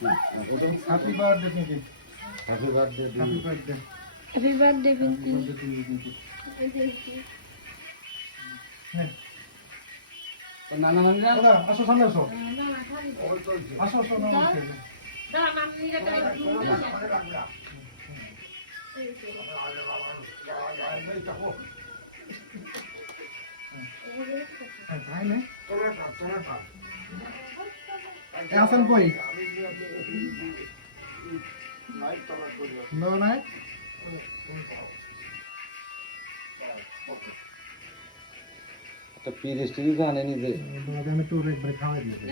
Happy birthday Pinky. Happy birthday happy birthday. Happy birthday Pinky. নানা নানি দাদা আসো সামনে আসো। আসো আসো না ভাই না আসেন কই নো নাই একটা পিরিস্টিরি জানে নিজে আমি তো একবার খাওয়াই দিই আমি